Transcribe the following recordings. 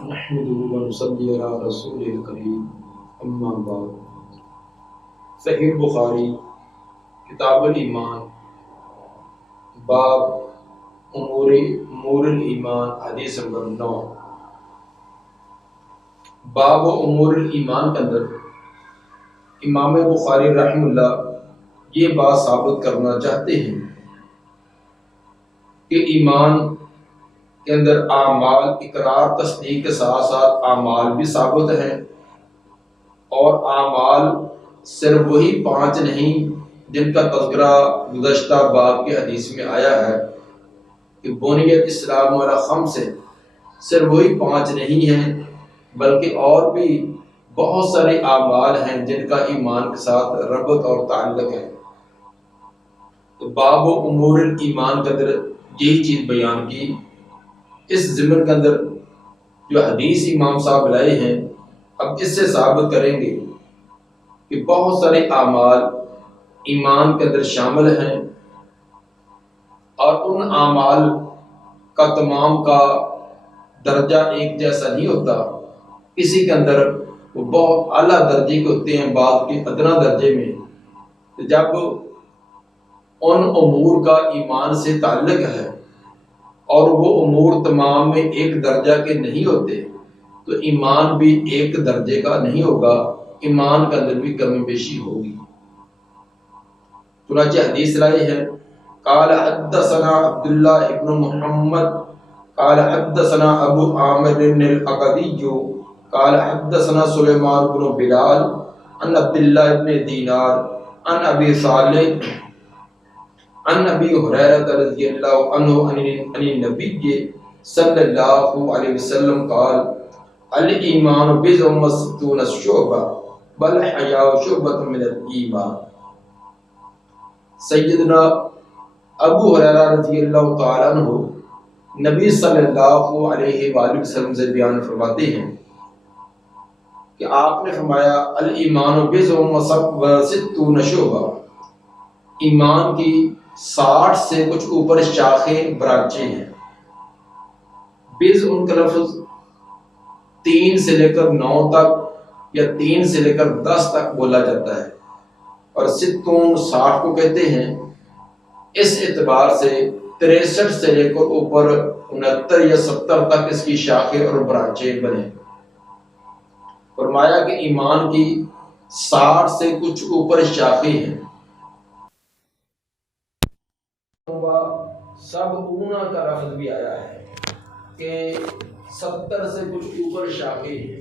نحمده ونصلي على رسوله الكريم اما بعد۔ صحیح بخاری کتاب الایمان باب امور الایمان حدیث نمبر 9۔ باب امور الایمان کے اندر امام بخاری رحمہ اللہ یہ بات ثابت کرنا چاہتے ہیں کہ ایمان کے اندر اعمال اقرار تصدیق کے ساتھ ساتھ اعمال بھی ثابت ہیں، اور اعمال صرف وہی 5 نہیں جن کا تذکرہ گزشتہ باب کے حدیث میں آیا ہے کہ بنیت اسلام علی 5 سے صرف وہی 5 نہیں ہیں بلکہ اور بھی بہت سارے اعمال ہیں جن کا ایمان کے ساتھ ربط اور تعلق ہے۔ تو باب و امور ایمان کے اندر یہی چیز بیان کی۔ اس ضمن کے اندر جو حدیث امام صاحب لائے ہیں اب اس سے ثابت کریں گے کہ بہت سارے اعمال ایمان کے اندر شامل ہیں، اور ان اعمال کا تمام کا درجہ ایک جیسا نہیں ہوتا۔ کسی کے اندر وہ بہت اعلیٰ درجے کے ہوتے ہیں، بعض کے ادنا درجے میں۔ جب ان امور کا ایمان سے تعلق ہے اور وہ امور تمام میں ایک درجہ کے نہیں ہوتے تو ایمان بھی ایک درجے کا نہیں ہوگا، ایمان کے اندر بھی کمی بیشی ہوگی۔ چنانچہ حدیث لائی ہے، قال حدثنا عبداللہ ابن محمد قال حدثنا ابو عامر العقدی قال حدثنا سلیمان بن بلال عن عبداللہ ابن دینار عن ابی صالح عن ابی ہریرہ رضی اللہ عنہ عن النبی صلی اللہ علیہ وسلم قال الایمان بضع و ستون شعبہ بل حیاء شعبۃ من الایمان۔ سیدنا ابو ہریرہ رضی اللہ تعالیٰ عنہ نبی صلی اللہ علیہ وآلہ وسلم سے بیان فرماتے ہیں کہ آپ نے فرمایا الایمان بضع و ستون شعبہ، ایمان کی 60 سے کچھ اوپر شاخیں برانچیں ہیں۔ بضع ان کا لفظ 3 سے لے کر 9 تک یا 3 سے لے کر 10 تک بولا جاتا ہے، اور ستون 60 کو کہتے ہیں۔ اس اعتبار سے 63 سے لے کر اوپر 69 یا 70 تک اس کی شاخیں اور برانچیں بنے۔ فرمایا کہ ایمان کی 60 سے کچھ اوپر شاخیں ہیں۔ سب اونا کا لفظ بھی آیا ہے کہ 70 سے کچھ اوپر شاخیں ہیں۔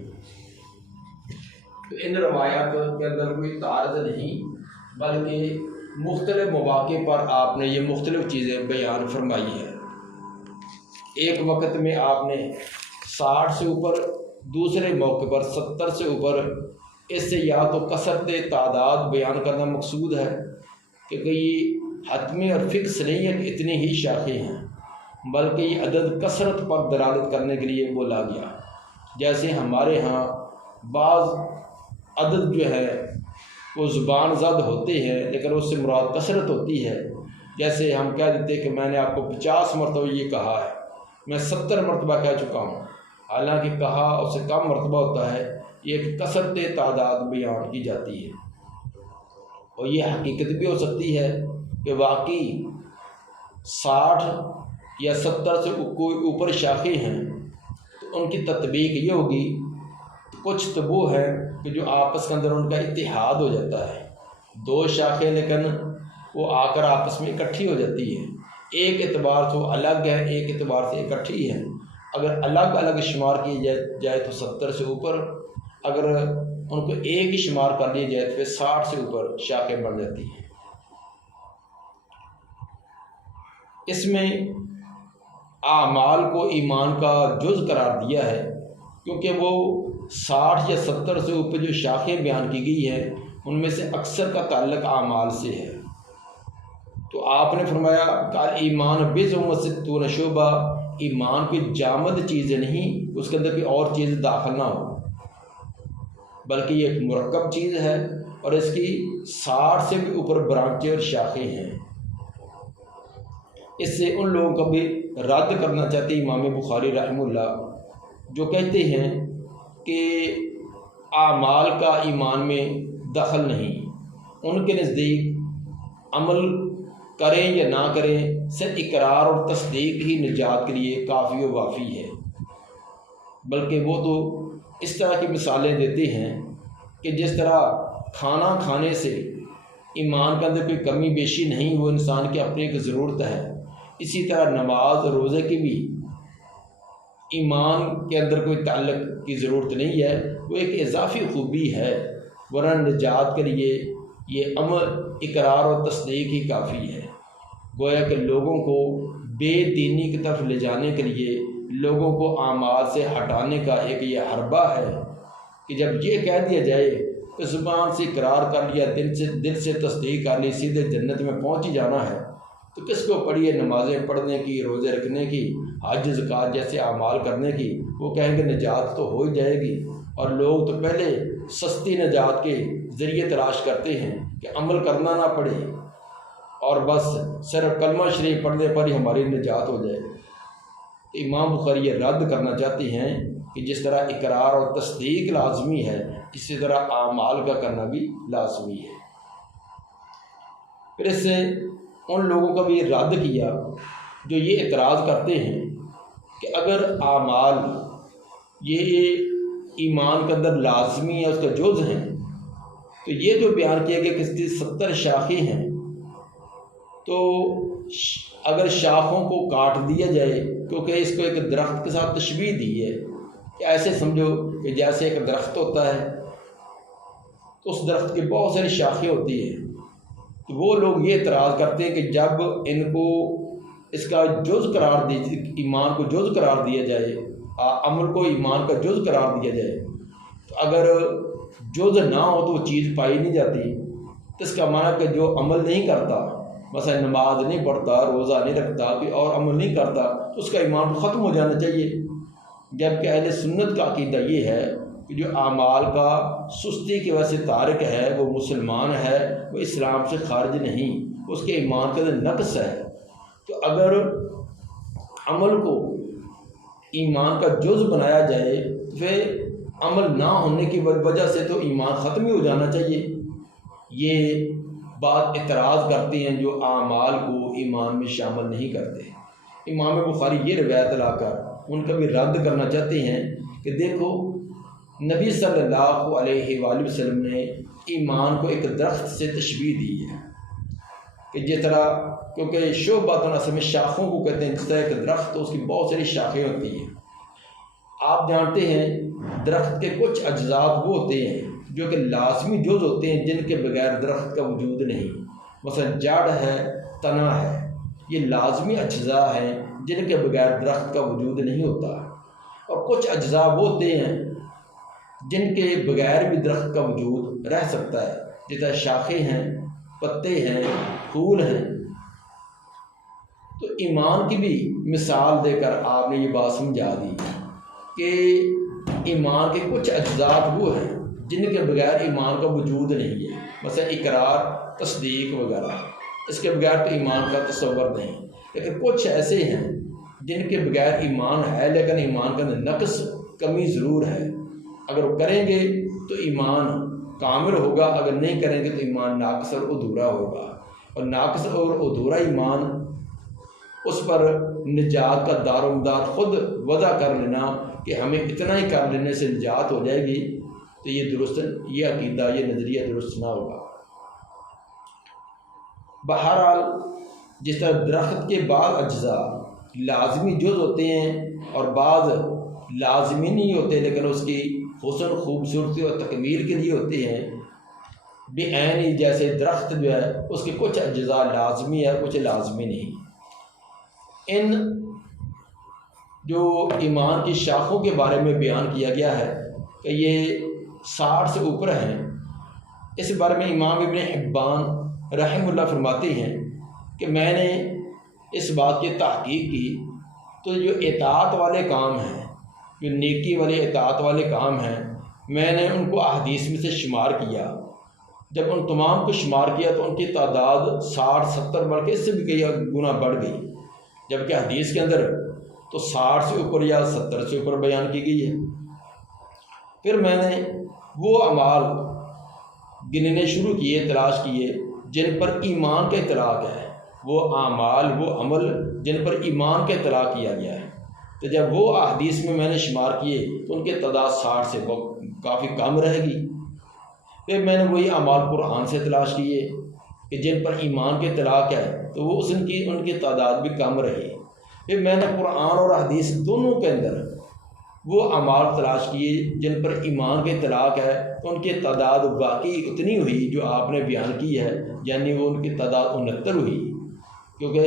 تو ان روایات کے اندر کوئی تعارض نہیں، بلکہ مختلف مواقع پر آپ نے یہ مختلف چیزیں بیان فرمائی ہیں۔ ایک وقت میں آپ نے 60 سے اوپر، دوسرے موقع پر 70 سے اوپر۔ اس سے یا تو کثرت تعداد بیان کرنا مقصود ہے کہ کوئی حتمی اور فکس نہیں ہے کہ اتنی ہی شاخیں ہیں، بلکہ یہ عدد کثرت پر دلالت کرنے کے لیے بولا گیا۔ جیسے ہمارے ہاں بعض عدد جو ہے وہ زبان زد ہوتے ہیں لیکن اس سے مراد کثرت ہوتی ہے۔ جیسے ہم کہہ دیتے کہ میں نے آپ کو 50 مرتبہ یہ کہا ہے، میں 70 مرتبہ کہہ چکا ہوں، حالانکہ کہا اس سے کم مرتبہ ہوتا ہے۔ یہ ایک کثرت تعداد بیان کی جاتی ہے، اور یہ حقیقت بھی ہو سکتی ہے کہ واقعی 60 یا 70 سے کوئی اوپر شاخیں ہیں، تو ان کی تطبیق یہ ہوگی کچھ تو وہ ہیں کہ جو آپس کے اندر ان کا اتحاد ہو جاتا ہے، 2 شاخیں لیکن وہ آ کر آپس میں اکٹھی ہو جاتی ہیں۔ ایک اعتبار سے وہ الگ ہے، ایک اعتبار سے اکٹھی ہیں۔ اگر الگ الگ شمار کی جائے تو 70 سے اوپر، اگر ان کو ایک ہی شمار کر لیا جائے تو پھر 60 سے اوپر شاخیں بن جاتی ہیں۔ اس میں اعمال کو ایمان کا جز قرار دیا ہے، کیونکہ وہ 60 یا 70 سے اوپر جو شاخیں بیان کی گئی ہیں ان میں سے اکثر کا تعلق اعمال سے ہے۔ تو آپ نے فرمایا کہ ایمان بضع و ستون شعبہ، ایمان کی جامد چیز نہیں، اس کے اندر کوئی اور چیز داخل نہ ہو، بلکہ یہ ایک مرکب چیز ہے، اور اس کی 60 سے بھی اوپر برانچیں اور شاخیں ہیں۔ اس سے ان لوگوں کو بھی رد کرنا چاہتے امام بخاری رحمہ اللہ جو کہتے ہیں کہ اعمال کا ایمان میں دخل نہیں، ان کے نزدیک عمل کریں یا نہ کریں صرف اقرار اور تصدیق ہی نجات کے لیے کافی و وافی ہے، بلکہ وہ تو اس طرح کی مثالیں دیتے ہیں کہ جس طرح کھانا کھانے سے ایمان کے اندر کوئی کمی بیشی نہیں، وہ انسان کی اپنی ایک ضرورت ہے، اسی طرح نماز اور روزے کی بھی ایمان کے اندر کوئی تعلق کی ضرورت نہیں ہے، وہ ایک اضافی خوبی ہے، ورنہ نجات کے لیے یہ عمل اقرار اور تصدیق ہی کافی ہے۔ گویا کہ لوگوں کو بے دینی کی طرف لے جانے کے لیے، لوگوں کو اعمال سے ہٹانے کا ایک یہ حربہ ہے کہ جب یہ کہہ دیا جائے کہ زبان سے اقرار کر لیا، دل سے تصدیق کر لی، سیدھے جنت میں پہنچ ہی جانا ہے، تو کس کو پڑھیے نمازیں پڑھنے کی، روزے رکھنے کی، حج زکوٰۃ جیسے اعمال کرنے کی، وہ کہیں گے نجات تو ہو ہی جائے گی۔ اور لوگ تو پہلے سستی نجات کے ذریعے تلاش کرتے ہیں کہ عمل کرنا نہ پڑے اور بس صرف کلمہ شریف پڑھنے پر ہی ہماری نجات ہو جائے۔ امام بخاری یہ رد کرنا چاہتے ہیں کہ جس طرح اقرار اور تصدیق لازمی ہے، اسی طرح اعمال کا کرنا بھی لازمی ہے۔ پھر اس سے ان لوگوں کا بھی رد کیا جو یہ اعتراض کرتے ہیں کہ اگر اعمال یہ ایمان کے اندر لازمی ہے، اس کا جز ہیں، تو یہ جو بیان کیا گیا کہ اس کی 70 شاخیں ہیں، تو اگر شاخوں کو کاٹ دیا جائے، کیونکہ اس کو ایک درخت کے ساتھ تشبیہ دی ہے کہ ایسے سمجھو کہ جیسے ایک درخت ہوتا ہے تو اس درخت کی بہت ساری شاخیں ہوتی ہیں، تو وہ لوگ یہ اعتراض کرتے ہیں کہ جب ان کو اس کا جز قرار ایمان کو جز قرار دیا جائے، عمل کو ایمان کا جز قرار دیا جائے، تو اگر جز نہ ہو تو وہ چیز پائی نہیں جاتی، تو اس کا معنی کہ جو عمل نہیں کرتا، مثلا نماز نہیں پڑھتا، روزہ نہیں رکھتا، کوئی اور عمل نہیں کرتا، تو اس کا ایمان ختم ہو جانا چاہیے۔ جبکہ اہل سنت کا عقیدہ یہ ہے کہ جو اعمال کا سستی کی وجہ سے تارک ہے، وہ مسلمان ہے، وہ اسلام سے خارج نہیں، اس کے ایمان کے اندر نقص ہے۔ تو اگر عمل کو ایمان کا جز بنایا جائے تو پھر عمل نہ ہونے کی وجہ سے تو ایمان ختم ہی ہو جانا چاہیے۔ یہ بات اعتراض کرتے ہیں جو اعمال کو ایمان میں شامل نہیں کرتے۔ امام بخاری یہ روایت لا کر ان کا بھی رد کرنا چاہتے ہیں کہ دیکھو نبی صلی اللہ علیہ وآلہ وسلم نے ایمان کو ایک درخت سے تشبیہ دی ہے کہ جس طرح، کیونکہ شعبۃ اصل میں شاخوں کو کہتے ہیں، جس طرح ایک درخت تو اس کی بہت ساری شاخیں ہوتی ہیں۔ آپ جانتے ہیں درخت کے کچھ اجزاء وہ ہوتے ہیں جو کہ لازمی جز ہوتے ہیں، جن کے بغیر درخت کا وجود نہیں، مثلا جڑ ہے، تنا ہے، یہ لازمی اجزاء ہیں جن کے بغیر درخت کا وجود نہیں ہوتا۔ اور کچھ اجزاء وہ ہوتے ہیں جن کے بغیر بھی درخت کا وجود رہ سکتا ہے، جیسے شاخیں ہیں، پتے ہیں، پھول ہیں۔ تو ایمان کی بھی مثال دے کر آپ نے یہ بات سمجھا دی کہ ایمان کے کچھ اجزاء وہ ہیں جن کے بغیر ایمان کا وجود نہیں ہے، مثلا اقرار، تصدیق وغیرہ، اس کے بغیر تو ایمان کا تصور نہیں۔ لیکن کچھ ایسے ہیں جن کے بغیر ایمان ہے، لیکن ایمان کا نقص، کمی ضرور ہے۔ اگر وہ کریں گے تو ایمان کامل ہوگا، اگر نہیں کریں گے تو ایمان ناقص اور ادھورا ہوگا، اور ناقص اور ادھورا ایمان اس پر نجات کا دار و مدار خود وضع کر لینا کہ ہمیں اتنا ہی کر لینے سے نجات ہو جائے گی، تو یہ درست، یہ عقیدہ، یہ نظریہ درست نہ ہوگا۔ بہرحال جس طرح درخت کے بعض اجزاء لازمی جز ہوتے ہیں اور بعض لازمی نہیں ہوتے، لیکن اس کی حسن، خوبصورتی اور تکمیل کے لیے ہوتے ہیں، بے عین جیسے درخت جو ہے اس کے کچھ اجزاء لازمی ہے، کچھ لازمی نہیں۔ ان جو ایمان کی شاخوں کے بارے میں بیان کیا گیا ہے کہ یہ 60 سے اوپر ہیں، اس بارے میں امام ابن حبان رحمہ اللہ فرماتے ہیں کہ میں نے اس بات کی تحقیق کی تو جو اطاعت والے کام ہیں، جو نیکی والے اطاعت والے کام ہیں، میں نے ان کو احادیث میں سے شمار کیا۔ جب ان تمام کو شمار کیا تو ان کی تعداد 60-70 بڑھ کے اس سے بھی کئی گنا بڑھ گئی، جبکہ حدیث کے اندر تو 60 سے اوپر یا 70 سے اوپر بیان کی گئی ہے۔ پھر میں نے وہ اعمال گننے شروع کیے، تلاش کیے جن پر ایمان کا اطلاق ہے، وہ اعمال، وہ عمل جن پر ایمان کا اطلاق کیا گیا ہے۔ تو جب وہ احادیث میں نے شمار کیے تو ان کے تعداد 60 سے کافی کم رہ گی۔ پھر میں نے وہی اعمال قرآن سے تلاش کیے کہ جن پر ایمان کے اطلاق ہے، تو وہ ان کی تعداد بھی کم رہی۔ پھر میں نے قرآن اور حدیث دونوں کے اندر وہ اعمال تلاش کیے جن پر ایمان کے اطلاق ہے، تو ان کی تعداد واقعی اتنی ہوئی جو آپ نے بیان کی ہے، یعنی وہ ان کی تعداد 69 ہوئی، کیونکہ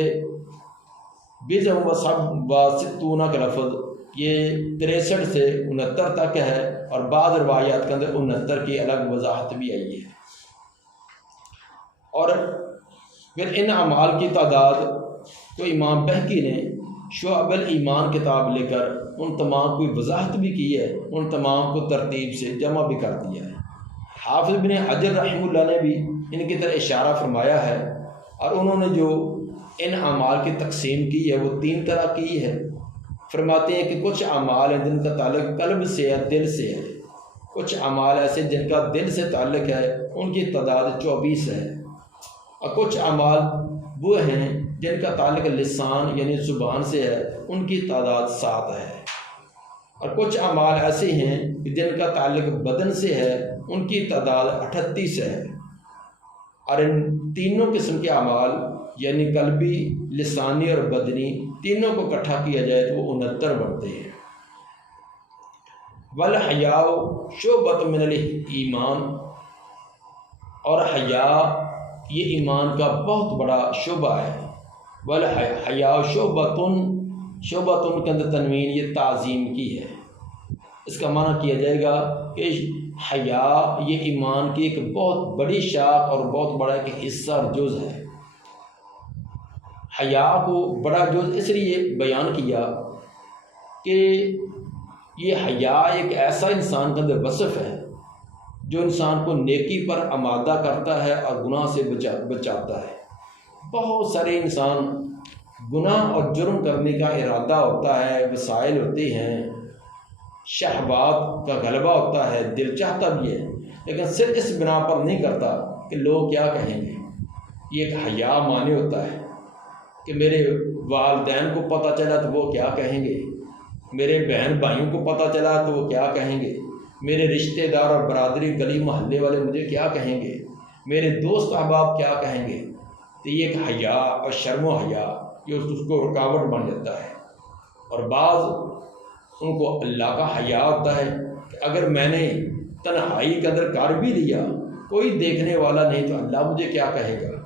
بضع و سب و ستون کا لفظ یہ 63 سے 69 تک ہے، اور بعض روایات کے اندر 69 کی الگ وضاحت بھی آئی ہے۔ اور پھر ان اعمال کی تعداد کو امام بہقی نے شعب الایمان کتاب لے کر ان تمام کی وضاحت بھی کی ہے، ان تمام کو ترتیب سے جمع بھی کر دیا ہے۔ حافظ بن حجر رحمہ اللہ نے بھی ان کی طرح اشارہ فرمایا ہے، اور انہوں نے جو ان اعمال کی تقسیم کی ہے وہ 3 طرح کی ہے۔ فرماتے ہیں کہ کچھ اعمال ہیں جن کا تعلق قلب سے ہے، دل سے ہے، کچھ اعمال ایسے جن کا دل سے تعلق ہے، ان کی تعداد 24 ہے، اور کچھ اعمال وہ ہیں جن کا تعلق لسان یعنی زبان سے ہے، ان کی تعداد 7 ہے، اور کچھ اعمال ایسے ہیں جن کا تعلق بدن سے ہے، ان کی تعداد 38 ہے، اور ان تینوں قسم کے اعمال یعنی قلبی، لسانی اور بدنی تینوں کو اکٹھا کیا جائے تو وہ 69 بنتے ہیں۔ والحیاء شعبۃ من الایمان، اور حیا یہ ایمان کا بہت بڑا شعبہ ہے۔ والحیاء شعبۃ کے اندر تنوین یہ تعظیم کی ہے، اس کا معنی کیا جائے گا کہ حیا یہ ایمان کی ایک بہت بڑی شاخ اور بہت بڑا ایک حصہ اور جز ہے۔ حیا کو بڑا جز اس لیے بیان کیا کہ یہ حیا ایک ایسا انسان کا اندر وصف ہے جو انسان کو نیکی پر آمادہ کرتا ہے اور گناہ سے بچاتا ہے۔ بہت سارے انسان گناہ اور جرم کرنے کا ارادہ ہوتا ہے، وسائل ہوتے ہیں، شہوات کا غلبہ ہوتا ہے، دل چاہتا بھی ہے، لیکن صرف اس بنا پر نہیں کرتا کہ لوگ کیا کہیں گے۔ یہ ایک حیا معنی ہوتا ہے کہ میرے والدین کو پتہ چلا تو وہ کیا کہیں گے، میرے بہن بھائیوں کو پتہ چلا تو وہ کیا کہیں گے، میرے رشتہ دار اور برادری گلی محلے والے مجھے کیا کہیں گے، میرے دوست احباب کیا کہیں گے۔ تو یہ ایک حیا اور شرم و حیا یہ اس کو رکاوٹ بن جاتا ہے۔ اور بعض ان کو اللہ کا حیا ہوتا ہے کہ اگر میں نے تنہائی کے اندر کر بھی لیا، کوئی دیکھنے والا نہیں، تو اللہ مجھے کیا کہے گا،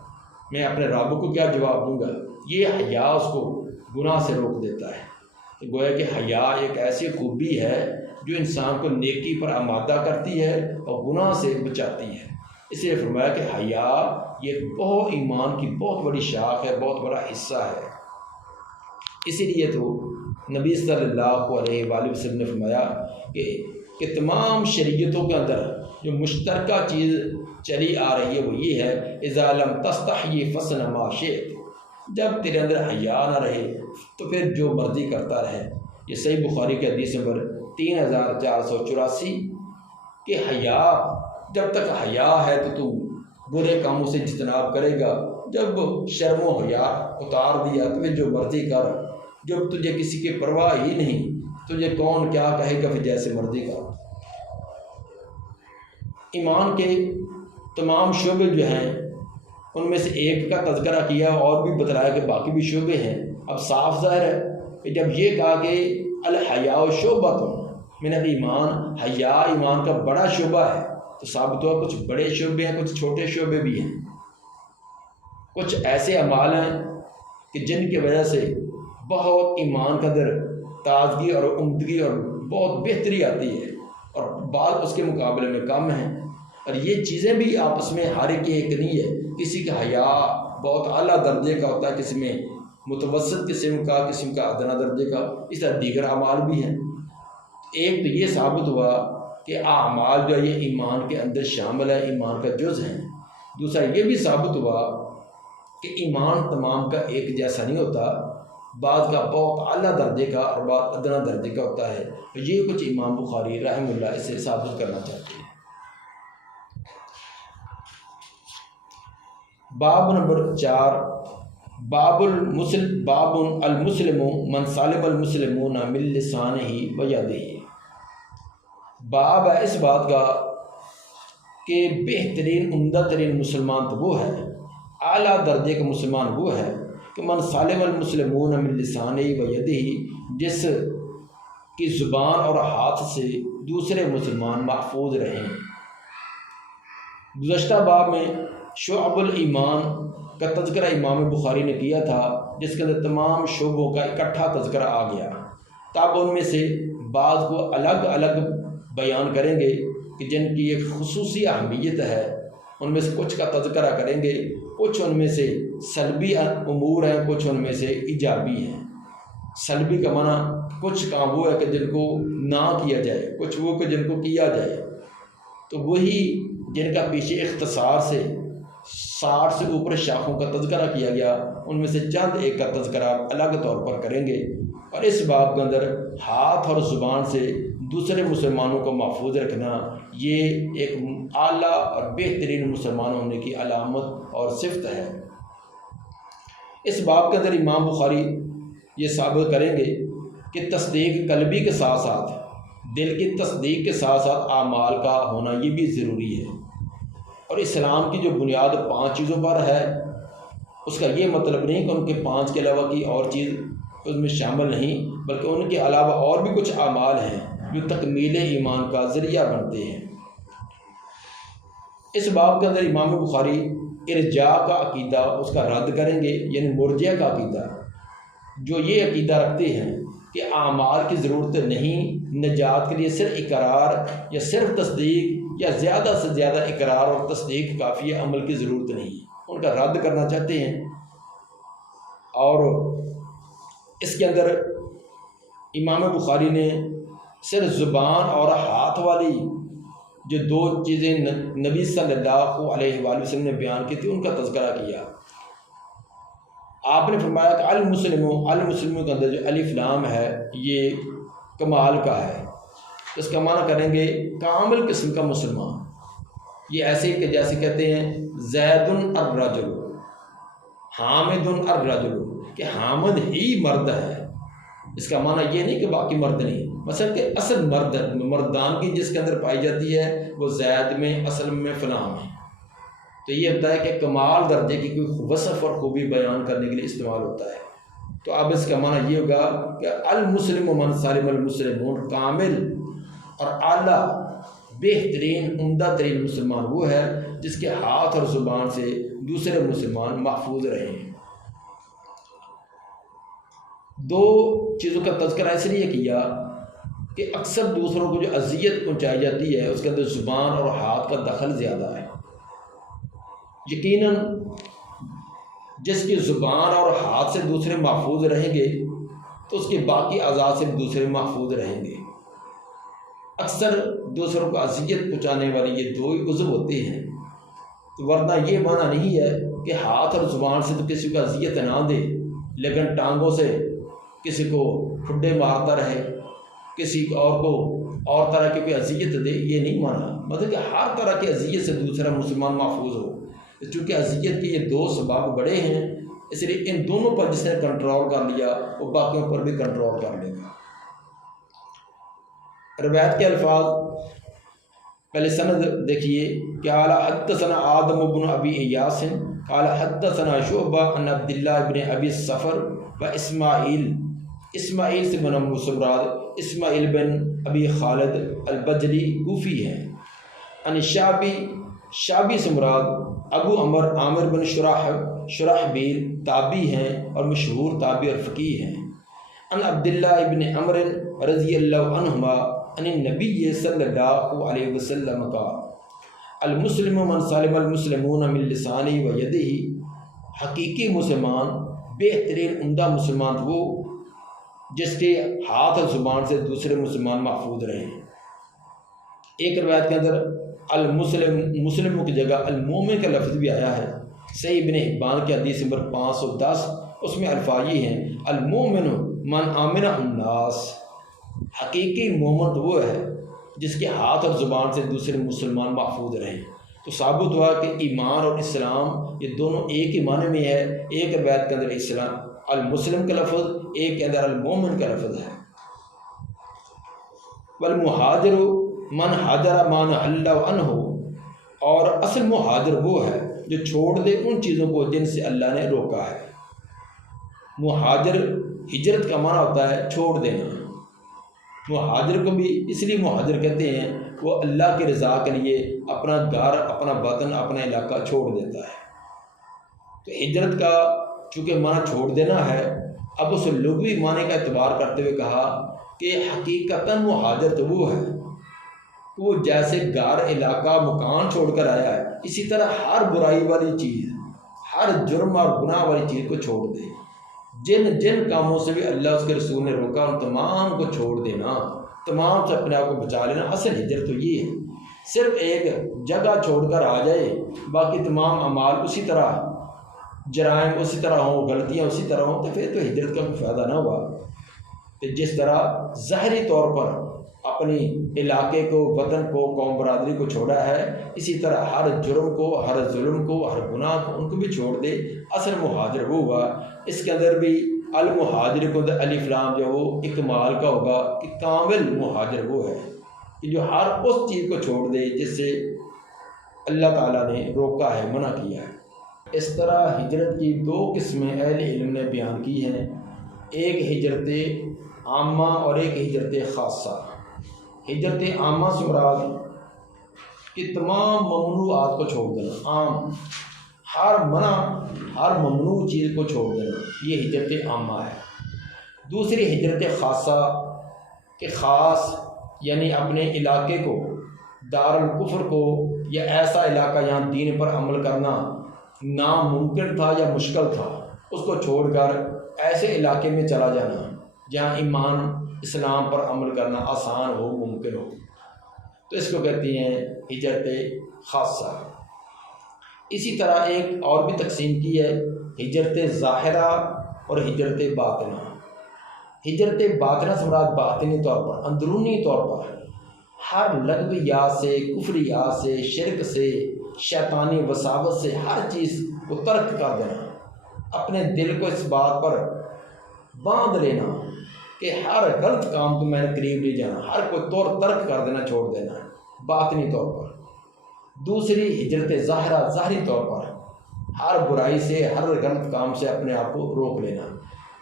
میں اپنے رب کو کیا جواب دوں گا۔ یہ حیا اس کو گناہ سے روک دیتا ہے۔ تو گویا کہ حیا ایک ایسی خوبی ہے جو انسان کو نیکی پر آمادہ کرتی ہے اور گناہ سے بچاتی ہے۔ اس لیے فرمایا کہ حیا یہ بہت ایمان کی بہت بڑی شاخ ہے، بہت بڑا حصہ ہے۔ اسی لیے تو نبی صلی اللہ علیہ وآلہ وسلم نے فرمایا کہ تمام شریعتوں کے اندر جو مشترکہ چیز چلی آ رہی ہے وہ یہ ہے، اذا لم تستحی فصنع ما شئت، جب تیرے اندر حیا نہ رہے تو پھر جو مرضی کرتا رہے۔ یہ صحیح بخاری کے حدیث نمبر 3484 کہ حیا، جب تک حیا ہے تو برے کاموں سے اجتناب کرے گا، جب شرم و حیا اتار دیا تو پھر جو مرضی کر، جب تجھے کسی کی پرواہ ہی نہیں، تجھے کون کیا کہے گا، پھر جیسے مرضی کر۔ ایمان کے تمام شعبے جو ہیں ان میں سے ایک کا تذکرہ کیا اور بھی بتلایا کہ باقی بھی شعبے ہیں۔ اب صاف ظاہر ہے کہ جب یہ کہا کہ الحیاء شعبۃ من الایمان، حیا ایمان کا بڑا شعبہ ہے، تو ثابت ہوا کچھ بڑے شعبے ہیں، کچھ چھوٹے شعبے بھی ہیں، کچھ ایسے اعمال ہیں کہ جن کی وجہ سے بہت ایمان کا در تازگی اور عمدگی اور بہت بہتری آتی ہے، اور بعض اس کے مقابلے میں کم ہیں۔ اور یہ چیزیں بھی آپس میں ہر ایک نہیں ہے، کسی کا حیا بہت اعلیٰ درجے کا ہوتا ہے، کسی میں متوسط قسم کا، کسی کا ادنا درجے کا، اس طرح دیگر اعمال بھی ہیں۔ ایک تو یہ ثابت ہوا کہ اعمال جو ہے یہ ایمان کے اندر شامل ہے، ایمان کا جز ہیں۔ دوسرا یہ بھی ثابت ہوا کہ ایمان تمام کا ایک جیسا نہیں ہوتا، بعض کا بہت اعلیٰ درجے کا اور بعض ادنا درجے کا ہوتا ہے. یہ کچھ امام بخاری رحمہ اللہ اسے ثابت کرنا چاہتے ہیں. باب نمبر 4 باب المسلم من سالم المسلمون من لسانہ و یدہ. باب ہے اس بات کا کہ بہترین عمدہ ترین مسلمان تو وہ ہے، اعلیٰ درجے کا مسلمان وہ ہے کہ من سالم المسلمون من لسانہ و یدہ، جس کی زبان اور ہاتھ سے دوسرے مسلمان محفوظ رہیں. گزشتہ باب میں شعب الایمان کا تذکرہ امام بخاری نے کیا تھا، جس کے اندر تمام شعبوں کا اکٹھا تذکرہ آ گیا. تب ان میں سے بعض کو الگ الگ بیان کریں گے کہ جن کی ایک خصوصی اہمیت ہے، ان میں سے کچھ کا تذکرہ کریں گے. کچھ ان میں سے سلبی امور ہیں، کچھ ان میں سے ایجابی ہیں. سلبی کا معنی کچھ کام وہ ہے کہ جن کو نہ کیا جائے، کچھ وہ کہ جن کو کیا جائے. تو وہی جن کا پیچھے اختصار سے 60 سے اوپر شاخوں کا تذکرہ کیا گیا، ان میں سے چند ایک کا تذکرہ الگ طور پر کریں گے. اور اس باب کے اندر ہاتھ اور زبان سے دوسرے مسلمانوں کو محفوظ رکھنا یہ ایک اعلیٰ اور بہترین مسلمان ہونے کی علامت اور صفت ہے. اس باب کے اندر امام بخاری یہ ثابت کریں گے کہ تصدیق قلبی کے ساتھ ساتھ دل کی تصدیق کے ساتھ ساتھ اعمال کا ہونا یہ بھی ضروری ہے. اور اسلام کی جو بنیاد 5 چیزوں پر ہے، اس کا یہ مطلب نہیں کہ ان کے 5 کے علاوہ کی اور چیز اس میں شامل نہیں، بلکہ ان کے علاوہ اور بھی کچھ اعمال ہیں جو تکمیل ایمان کا ذریعہ بنتے ہیں. اس باب کے اندر امام بخاری ارجاء کا عقیدہ اس کا رد کریں گے، یعنی مرجئہ کا عقیدہ، جو یہ عقیدہ رکھتے ہیں کہ اعمال کی ضرورت نہیں، نجات کے لیے صرف اقرار یا صرف تصدیق یا زیادہ سے زیادہ اقرار اور تصدیق کافی ہے، عمل کی ضرورت نہیں. ان کا رد کرنا چاہتے ہیں. اور اس کے اندر امام بخاری نے صرف زبان اور ہاتھ والی جو 2 چیزیں نبی صلی اللہ علیہ وآلہ وسلم نے بیان کی تھی، ان کا تذکرہ کیا. آپ نے فرمایا کہ المسلموں کے اندر جو الف لام ہے یہ کمال کا ہے. اس کا معنی کریں گے کامل قسم کا مسلمان. یہ ایسے کہ جیسے کہتے ہیں زید الرجل، حامد الرجل، کہ حامد ہی مرد ہے. اس کا معنی یہ نہیں کہ باقی مرد نہیں، مثلا کہ اصل مردان کی جس کے اندر پائی جاتی ہے وہ زید میں، اصل میں، فلاں میں. تو یہ ہوتا ہے کہ کمال درجے کی کوئی وصف اور خوبی بیان کرنے کے لیے استعمال ہوتا ہے. تو اب اس کا معنی یہ ہوگا کہ المسلم من سالم المسلمون، کامل اور اعلیٰ بہترین عمدہ ترین مسلمان وہ ہے جس کے ہاتھ اور زبان سے دوسرے مسلمان محفوظ رہیں. 2 چیزوں کا تذکرہ اس لیے کیا کہ اکثر دوسروں کو جو اذیت پہنچائی جاتی ہے اس کے اندر زبان اور ہاتھ کا دخل زیادہ ہے. یقیناً جس کی زبان اور ہاتھ سے دوسرے محفوظ رہیں گے تو اس کے باقی اعضاء سے دوسرے محفوظ رہیں گے. اکثر دوسروں کو اذیت پہنچانے والے یہ 2 ہی عضو ہوتے ہیں. تو ورنہ یہ معنی نہیں ہے کہ ہاتھ اور زبان سے تو کسی کو اذیت نہ دے، لیکن ٹانگوں سے کسی کو ٹھڈے مارتا رہے، کسی اور کو اور طرح کی کوئی اذیت دے. یہ نہیں مانا، مطلب کہ ہر طرح کی اذیت سے دوسرا مسلمان محفوظ ہو. چونکہ اذیت کے یہ 2 سبب بڑے ہیں، اس لیے ان دونوں پر جس نے کنٹرول کر لیا وہ باقیوں پر بھی کنٹرول کر لے گا. روایت کے الفاظ پہلے سند دیکھیے کہ قال حدثنا آدم بن ابی ایاس قال حدثنا شعبہ عن عبداللہ بن ابی الصفر و اسماعیل سے بن مراد اسماعیل بن ابی خالد البجلی کوفی ہیں. عن شعبی سے مراد ابو عامر بن شرحبیل تابعی ہیں اور مشہور تابعی اور فقیہ ہیں. عن عبداللہ ابن عمر رضی اللہ عنہما عن النبی صلی اللہ علیہ وسلم قال المسلم من سلم المسلمون من لسانہ و یدہ. حقیقی مسلمان، بہترین عمدہ مسلمان وہ جس کے ہاتھ اور زبان سے دوسرے مسلمان محفوظ رہیں. ایک روایت کے اندر مسلم کی جگہ المومن کا لفظ بھی آیا ہے. صحیح ابن حبان کی حدیث نمبر 510 اس میں الفاظ یہ ہیں المومن من آمن الناس، حقیقی مومن وہ ہے جس کے ہاتھ اور زبان سے دوسرے مسلمان محفوظ رہیں۔ تو ثابت ہوا کہ ایمان اور اسلام یہ دونوں ایک ہی معنی میں ہے، ایک روایت کے اندر اسلام المسلم کا لفظ، ایک کے اندر المومن کا لفظ ہے۔ والمہاجر من حاجر ما نہی اللہ عنہ، اور اصل مہاجر وہ ہے جو چھوڑ دے ان چیزوں کو جن سے اللہ نے روکا ہے۔ مہاجر ہجرت کا معنی ہوتا ہے چھوڑ دینا۔ مہاجر کو بھی اس لیے مہاجر کہتے ہیں، وہ اللہ کی رضا کے لیے اپنا گھر، اپنا وطن، اپنا علاقہ چھوڑ دیتا ہے۔ تو ہجرت کا چونکہ معنی چھوڑ دینا ہے، اب اس لغوی معنی کا اعتبار کرتے ہوئے کہا کہ حقیقتاً مہاجر تو وہ ہے وہ جیسے گھر، علاقہ، مکان چھوڑ کر آیا ہے، اسی طرح ہر برائی والی چیز، ہر جرم اور گناہ والی چیز کو چھوڑ دے۔ جن جن کاموں سے بھی اللہ اس کے رسول نے روکا ان تمام کو چھوڑ دینا، تمام سے اپنے آپ کو بچا لینا۔ اصل ہجرت تو یہ ہے، صرف ایک جگہ چھوڑ کر آ جائے، باقی تمام اعمال اسی طرح، جرائم اسی طرح ہوں، غلطیاں اسی طرح ہوں، تو پھر تو ہجرت کا کوئی فائدہ نہ ہوا۔ کہ جس طرح ظاہری طور پر اپنی علاقے کو، وطن کو، قوم برادری کو چھوڑا ہے، اسی طرح ہر جرم کو، ہر ظلم کو، ہر گناہ کو ان کو بھی چھوڑ دے۔ اصل مہاجر وہ ہوا۔ اس کے اندر بھی المہاجر کو الف لام جو وہ اکمال کا ہوگا کہ کامل مہاجر وہ ہے کہ جو ہر اس چیز کو چھوڑ دے جس سے اللہ تعالیٰ نے روکا ہے، منع کیا ہے۔ اس طرح ہجرت کی دو قسمیں اہل علم نے بیان کی ہیں، ایک ہجرت عامہ اور ایک ہجرت خاصہ۔ ہجرت عامہ سے مراد کہ تمام ممنوعات کو چھوڑ دینا، عام ہر منع، ہر ممنوع چیز کو چھوڑ دینا، یہ ہجرت عامہ ہے۔ دوسری ہجرت خاصہ کہ خاص یعنی اپنے علاقے کو، دار الکفر کو، یا ایسا علاقہ جہاں دین پر عمل کرنا ناممکن تھا یا مشکل تھا، اس کو چھوڑ کر ایسے علاقے میں چلا جانا جہاں ایمان اسلام پر عمل کرنا آسان ہو، ممکن ہو، تو اس کو کہتے ہیں ہجرت خاصہ۔ اسی طرح ایک اور بھی تقسیم کی ہے، ہجرت ظاہرہ اور ہجرت باطنہ۔ ہجرت باطنہ سے مراد باطنی طور پر، اندرونی طور پر ہر لغویات سے، کفریات سے، شرک سے، شیطانی وساوس سے ہر چیز کو ترک کر دینا، اپنے دل کو اس بات پر باندھ لینا کہ ہر غلط کام کو میں نے قریب نہیں جانا، ہر کوئی طور ترک کر دینا، چھوڑ دینا باطنی طور پر۔ دوسری ہجرت ظاہرہ، ظاہری طور پر ہر برائی سے، ہر غلط کام سے اپنے آپ کو روک لینا۔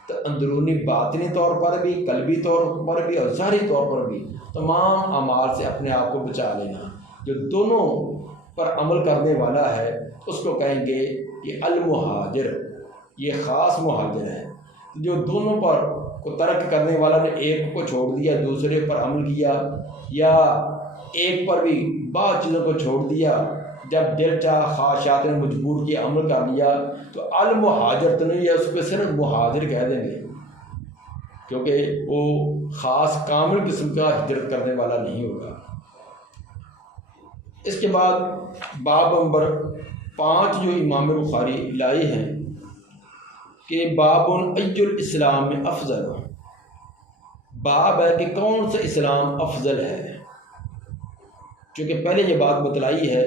تو اندرونی باطنی طور پر بھی، قلبی طور پر بھی اور ظاہری طور پر بھی تمام اعمال سے اپنے آپ کو بچا لینا۔ جو دونوں پر عمل کرنے والا ہے اس کو کہیں گے یہ المہاجر، یہ خاص مہاجر ہے۔ جو دونوں پر کو ترک کرنے والا نے ایک کو چھوڑ دیا، دوسرے پر عمل کیا، یا ایک پر بھی بعض چیزوں کو چھوڑ دیا، جب دل چاہ خواہشات نے مجبور کیا عمل کر لیا، تو المہاجر تو نہیں ہے، اس کو صرف مہاجر کہہ دیں گے، کیونکہ وہ خاص کامل قسم کا ہجرت کرنے والا نہیں ہوگا۔ اس کے بعد باب نمبر 5 جو امام بخاری لائے ہیں کہ باب ای الاسلام میں افضل، باب ہے کہ کون سا اسلام افضل ہے۔ چونکہ پہلے یہ بات بتلائی ہے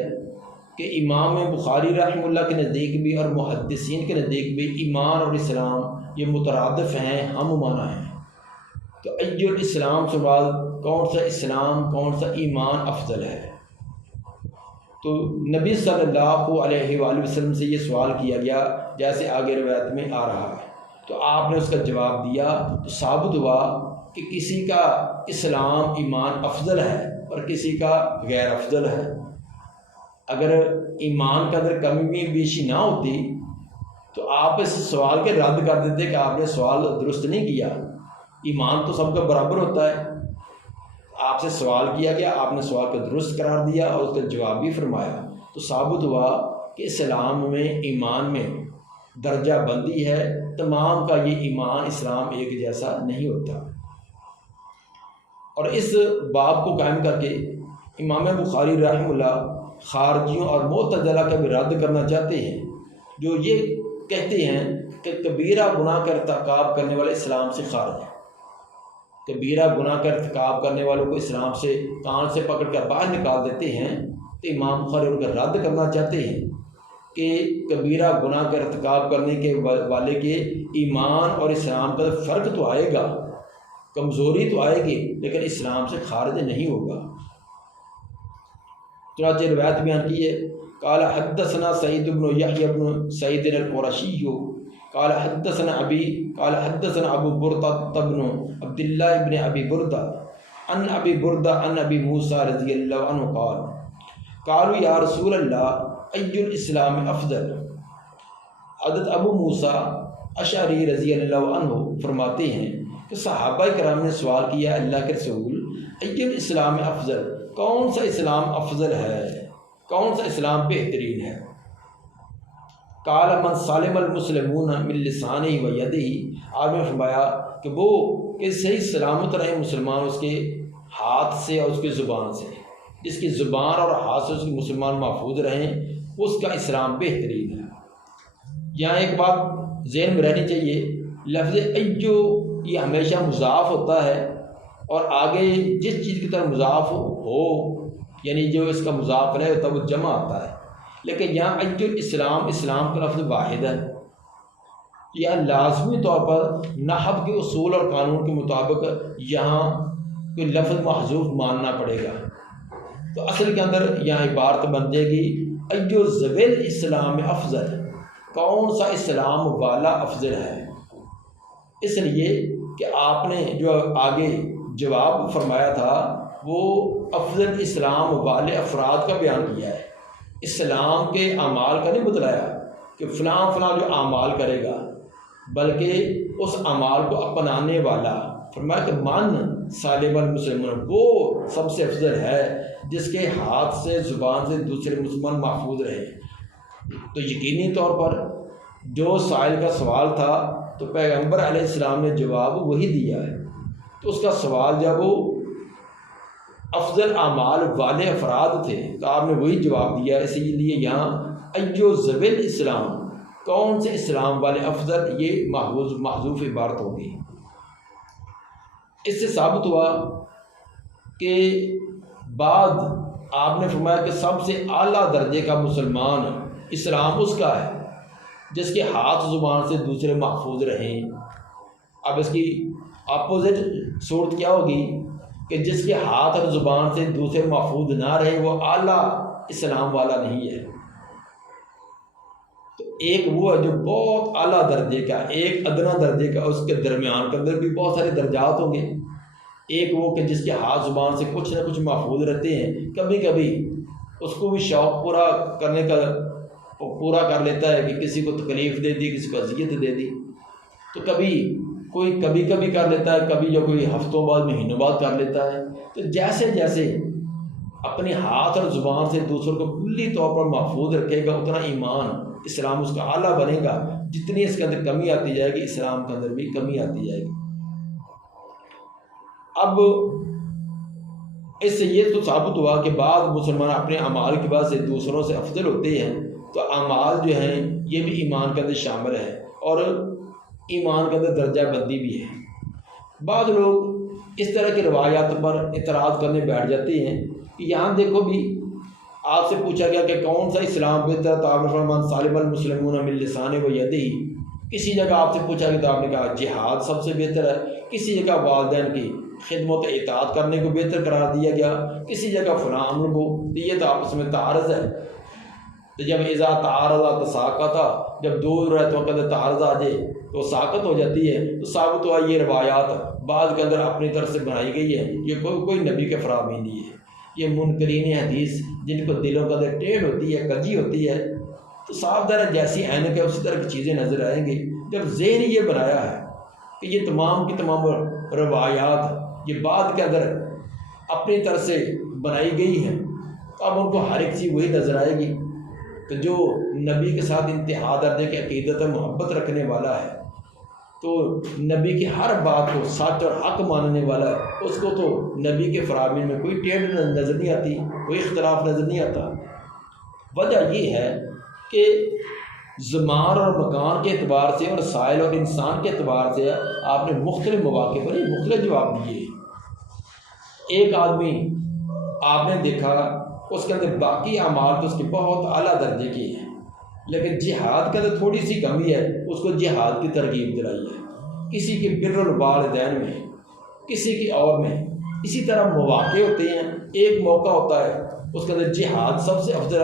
کہ امام بخاری رحمہ اللہ کے نزدیک بھی اور محدثین کے نزدیک بھی ایمان اور اسلام یہ مترادف ہیں، ہم معنی ہیں۔ تو ای الاسلام سے بعد کون سا اسلام، کون سا ایمان افضل ہے؟ تو نبی صلی اللہ علیہ وآلہ وسلم سے یہ سوال کیا گیا، جیسے آگے روایت میں آ رہا ہے، تو آپ نے اس کا جواب دیا، تو ثابت ہوا کہ کسی کا اسلام، ایمان افضل ہے اور کسی کا غیر افضل ہے۔ اگر ایمان کا اندر کمی بیشی نہ ہوتی تو آپ اس سوال کے رد کر دیتے کہ آپ نے سوال درست نہیں کیا، ایمان تو سب کا برابر ہوتا ہے۔ آپ سے سوال کیا گیا، آپ نے سوال کو درست قرار دیا اور اس کا جواب بھی فرمایا، تو ثابت ہوا کہ اسلام میں، ایمان میں درجہ بندی ہے، تمام کا یہ ایمان اسلام ایک جیسا نہیں ہوتا۔ اور اس باب کو قائم کر کے امام بخاری رحمہ اللہ خارجیوں اور معتزلہ کا بھی رد کرنا چاہتے ہیں، جو یہ کہتے ہیں کہ کبیرہ گناہ کا ارتکاب کرنے والے اسلام سے خارج ہیں، کبیرہ گناہ کا ارتکاب کرنے والوں کو اسلام سے کان سے پکڑ کر باہر نکال دیتے ہیں، تو امام بخاری ان کا رد کرنا چاہتے ہیں کہ کبیرہ گناہ کا ارتکاب کرنے کے والے کے ایمان اور اسلام کا فرق تو آئے گا، کمزوری تو آئے گی، لیکن اسلام سے خارج نہیں ہوگا۔ چنانچہ روایت بیان کی ہے، قال حدثنا سعید بن یحیی بن سعید القرشی قال حدثنا ابی قال حدثنا ابو بردہ بن عبد اللہ بن ابی بردہ عن ابی بردہ عن ابی موسیٰ رضی اللہ عنہ قال قالوا یا رسول اللہ ای الاسلام افضل۔ حضرت ابو موسیٰ اشعری رضی اللہ عنہ فرماتے ہیں کہ صحابہ کرام نے سوال کیا، اللہ کے رسول ای الاسلام افضل، کون سا اسلام افضل ہے، کون سا اسلام بہترین ہے؟ قال من سالم المسلمون من لسانہ و یدہ، آپ نے فرمایا کہ وہ کہ صحیح سلامت رہے مسلمان اس کے ہاتھ سے اور اس کی زبان سے، جس کی زبان اور ہاتھ سے اس کے مسلمان محفوظ رہیں، اس کا اسلام بہترین ہے۔ یہاں ایک بات ذہن میں رہنی چاہیے، لفظ ایو یہ ہمیشہ مضاف ہوتا ہے، اور آگے جس چیز کی طرف مضاف ہو یعنی جو اس کا مضاف ہے تب وہ جمع آتا ہے، لیکن یہاں ایو الاسلام، اسلام کا لفظ واحد ہے، یہاں لازمی طور پر نحو کے اصول اور قانون کے مطابق یہاں کوئی لفظ محذوف ماننا پڑے گا، تو اصل کے اندر یہاں عبارت بن جائے گی ایو ذویل اسلام افضل، کون سا اسلام والا افضل ہے۔ اس لیے کہ آپ نے جو آگے جواب فرمایا تھا وہ افضل اسلام والے افراد کا بیان کیا ہے، اسلام کے اعمال کا نہیں بتلایا کہ فلاں فلاں جو اعمال کرے گا، بلکہ اس اعمال کو اپنانے والا، فرمایا کہ من سالم المسلمون، وہ سب سے افضل ہے جس کے ہاتھ سے زبان سے دوسرے مسلمان محفوظ رہے۔ تو یقینی طور پر جو سائل کا سوال تھا تو پیغمبر علیہ السلام نے جواب وہی دیا ہے، تو اس کا سوال جب وہ افضل اعمال والے افراد تھے تو آپ نے وہی جواب دیا، اسی لیے یہاں ایو ذویل اسلام، کون سے اسلام والے افضل، یہ محذوف عبارت ہوگی۔ اس سے ثابت ہوا کہ بعد آپ نے فرمایا کہ سب سے اعلیٰ درجے کا مسلمان اسلام اس کا ہے جس کے ہاتھ زبان سے دوسرے محفوظ رہیں۔ اب اس کی اپوزٹ صورت کیا ہوگی کہ جس کے ہاتھ اور زبان سے دوسرے محفوظ نہ رہے وہ اعلیٰ اسلام والا نہیں ہے۔ تو ایک وہ ہے جو بہت اعلیٰ درجے کا، ایک ادنا درجے کا، اس کے درمیان کے اندر بھی بہت سارے درجات ہوں گے۔ ایک وہ کہ جس کے ہاتھ زبان سے کچھ نہ کچھ محفوظ رہتے ہیں، کبھی کبھی اس کو بھی شوق پورا کرنے کا پورا کر لیتا ہے کہ کسی کو تکلیف دے دی، کسی کو اذیت دے دی، تو کبھی کوئی کبھی کبھی کر لیتا ہے، کبھی جو کوئی ہفتوں بعد مہینوں بعد کر لیتا ہے۔ تو جیسے جیسے اپنے ہاتھ اور زبان سے دوسروں کو کلی طور پر محفوظ رکھے گا اتنا ایمان اسلام اس کا اعلیٰ بنے گا، جتنی اس کے اندر کمی آتی جائے گی اسلام کے اندر بھی کمی آتی جائے گی۔ اب اس سے یہ تو ثابت ہوا کہ بعض مسلمان اپنے اعمال کی وجہ سے دوسروں سے افضل ہوتے ہیں، تو اعمال جو ہیں یہ بھی ایمان کے اندر شامل ہے اور ایمان کے اندر درجہ بندی بھی ہے۔ بعض لوگ اس طرح کی روایات پر اعتراض کرنے بیٹھ جاتے ہیں کہ یہاں دیکھو بھی آپ سے پوچھا گیا کہ کون سا اسلام بہتر ہے، تو آپ نے فرمایا سالم المسلمون من لسانہ و یدہ۔ کسی جگہ آپ سے پوچھا گیا تو آپ نے کہا جہاد سب سے بہتر ہے، کسی جگہ والدین کی خدمت اطاعت کرنے کو بہتر قرار دیا گیا، کسی جگہ فلاں عمل کو، یہ تو آپس میں تعارض ہے۔ تو جب اذا تعارض تساقط، جب دو روایتوں کے اندر تعارض آ جائے تو ساقط ہو جاتی ہے۔ تو ثابت ہوا یہ روایات بعض کے اندر اپنی طرف سے بنائی گئی ہے، یہ کوئی نبی کے فراہمی نہیں ہے، یہ منکرین حدیث جن کو دلوں کے اندر ٹیڑھ ہوتی ہے، کجی ہوتی ہے، تو صاف ظاہر ہے جیسی عینک ہے اسی طرح کی چیزیں نظر آئیں گی۔ جب ذہن یہ بنایا ہے کہ یہ تمام کی تمام روایات یہ بعد کے اندر اپنی طرف سے بنائی گئی ہیں، تو اب ان کو ہر ایک چیز وہی نظر آئے گی۔ تو جو نبی کے ساتھ انتہا درجے کی عقیدت و محبت رکھنے والا ہے، تو نبی کی ہر بات کو سچ اور حق ماننے والا ہے، اس کو تو نبی کے فراہمی میں کوئی ٹیڑھ نظر نہیں آتی، کوئی اختلاف نظر نہیں آتا۔ وجہ یہ ہے کہ زمان اور مکان کے اعتبار سے اور سائل اور انسان کے اعتبار سے آپ نے مختلف مواقع پر یہ مختلف جواب دیے۔ ایک آدمی آپ نے دیکھا اس کے اندر باقی اعمال تو اس کے بہت اعلیٰ درجے کی ہیں، لیکن جہاد کے اندر تھوڑی سی کمی ہے، اس کو جہاد کی ترغیب دلائی ہے۔ کسی کے بر الوالدین میں، کسی کی اور میں اسی طرح مواقع ہوتے ہیں۔ ایک موقع ہوتا ہے اس کے اندر جہاد سب سے افضل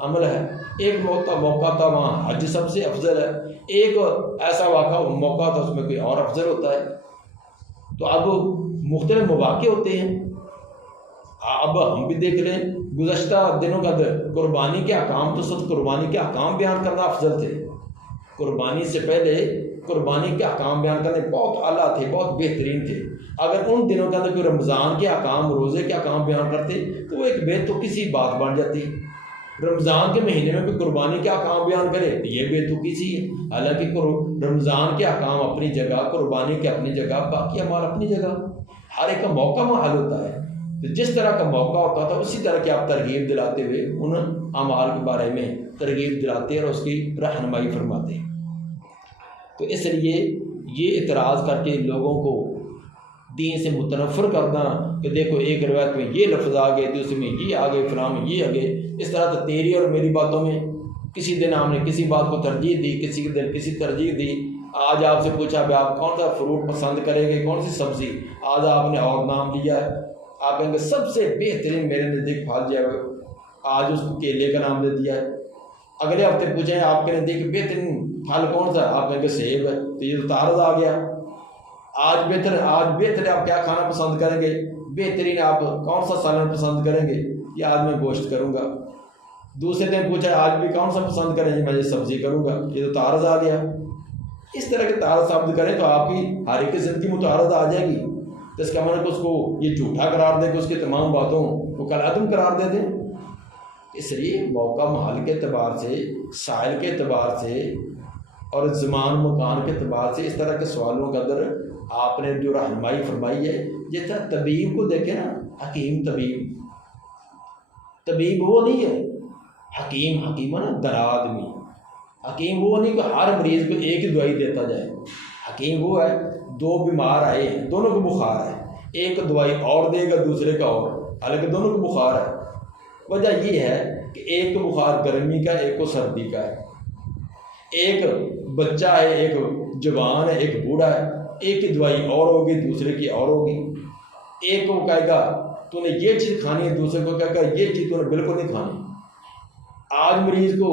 عمل ہے، ایک موقع تھا وہاں حج سب سے افضل ہے، ایک ایسا موقع تھا اس میں کوئی اور افضل ہوتا ہے۔ تو اب مختلف مواقع ہوتے ہیں۔ اب ہم بھی دیکھ لیں گزشتہ دنوں کا قربانی کے احکام، تو سب قربانی کے احکام بیان کرنا افضل تھے۔ قربانی سے پہلے قربانی کے احکام بیان کرنے بہت اعلیٰ تھے، بہت بہترین تھے۔ اگر ان دنوں کے اندر کوئی رمضان کے احکام، روزے کے احکام بیان کرتے تو وہ ایک بے تکی سی بات بن جاتی۔ رمضان کے مہینے میں کوئی قربانی کے احکام بیان کرے تو یہ بے تکی سی ہے۔ حالانکہ رمضان کے احکام اپنی جگہ، قربانی کے اپنی جگہ، باقی اعمال اپنی جگہ، ہر ایک کا موقع محل ہوتا ہے۔ تو جس طرح کا موقع ہوتا تھا اسی طرح کی آپ ترغیب دلاتے ہوئے ان اعمال کے بارے میں ترغیب دلاتے اور اس کی رہنمائی فرماتے۔ تو اس لیے یہ اعتراض کر کے لوگوں کو دین سے متنفر کرنا کہ دیکھو ایک روایت میں یہ لفظ آ گئے، دوسرے میں یہ آ گئے، فلاں میں یہ آ گئے، اس طرح تو تیری اور میری باتوں میں کسی دن ہم نے کسی بات کو ترجیح دی، کسی دن کسی ترجیح دی۔ آج آپ سے پوچھا بھی آپ کون سا فروٹ پسند کریں گے، کون سی سبزی، آج آپ نے اور نام لیا ہے، آپ کہیں گے سب سے بہترین میرے نزدیک پھل جو ہے آج اس کو کیلے کا نام دے دیا ہے۔ اگلے ہفتے پوچھیں آپ کے نزدیک بہترین پھل کون سا، آپ کہیں گے سیب ہے، تو یہ تو تعارض آ گیا۔ آج بہتر ہے آپ کیا کھانا پسند کریں گے، بہترین آپ کون سا سالن پسند کریں گے، یہ آج میں گوشت کروں گا۔ دوسرے دن پوچھا آج بھی کون سا پسند کریں گے، میں یہ سبزی کروں گا، یہ تو تعارض آ گیا۔ اس طرح کے تعارض ثابت کریں تو آپ کی ہر ایک زندگی متعارض آ جائے گی، تو اس کا مطلب اس کو یہ جھوٹا قرار دے کہ اس کی تمام باتوں کو کالعدم قرار دے دیں۔ اس لیے موقع محل کے اعتبار سے، سائل کے اعتبار سے اور زمان مکان کے اعتبار سے اس طرح کے سوالوں کے اندر آپ نے جو رہنمائی فرمائی ہے۔ جس طرح طبیب کو دیکھیں نا، حکیم طبیب وہ نہیں ہے، حکیم ہے نا دنا آدمی۔ حکیم وہ نہیں کہ ہر مریض کو ایک ہی دوائی دیتا جائے۔ حکیم وہ ہے دو بیمار آئے ہیں، دونوں کو بخار ہے، ایک دوائی اور دے گا دوسرے کا اور، حالانکہ دونوں کو بخار ہے۔ وجہ یہ ہے کہ ایک کو بخار گرمی کا، ایک کو سردی کا ہے، ایک بچہ ہے، ایک جوان ہے، ایک بوڑھا ہے، ایک کی دوائی اور ہوگی دوسرے کی اور ہوگی۔ ایک کو کہے گا تو نے یہ چیز کھانی ہے، دوسرے کو کہے گا یہ چیز تو نے بالکل نہیں کھانی۔ آج مریض کو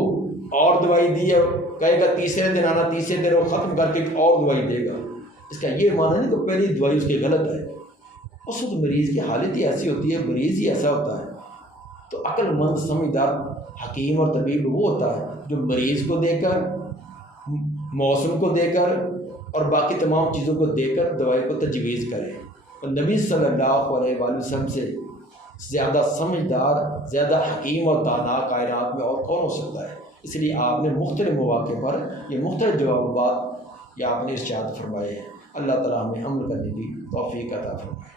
اور دوائی دی ہے، کہے گا تیسرے دن آنا، تیسرے دن وہ ختم کر کے اور دوائی دے گا۔ اس کا یہ معنی نہیں کہ پہلی دوائی اس کی غلط ہے، اس وقت مریض کی حالت ہی ایسی ہوتی ہے، مریض ہی ایسا ہوتا ہے۔ تو عقل مند سمجھدار حکیم اور طبیب وہ ہوتا ہے جو مریض کو دے کر، موسم کو دے کر اور باقی تمام چیزوں کو دے کر دوائی کو تجویز کرے۔ اور نبی صلی اللہ علیہ وآلہ وسلم سے زیادہ سمجھدار، زیادہ حکیم اور دانا کائنات میں اور کون ہو سکتا ہے؟ اس لیے آپ نے مختلف مواقع پر یہ مختلف جوابات یہ آپ نے ارشاد فرمائے ہیں۔ اللہ تعالیٰ ہمیں عمل کرنے کی توفیق عطا فرمائے۔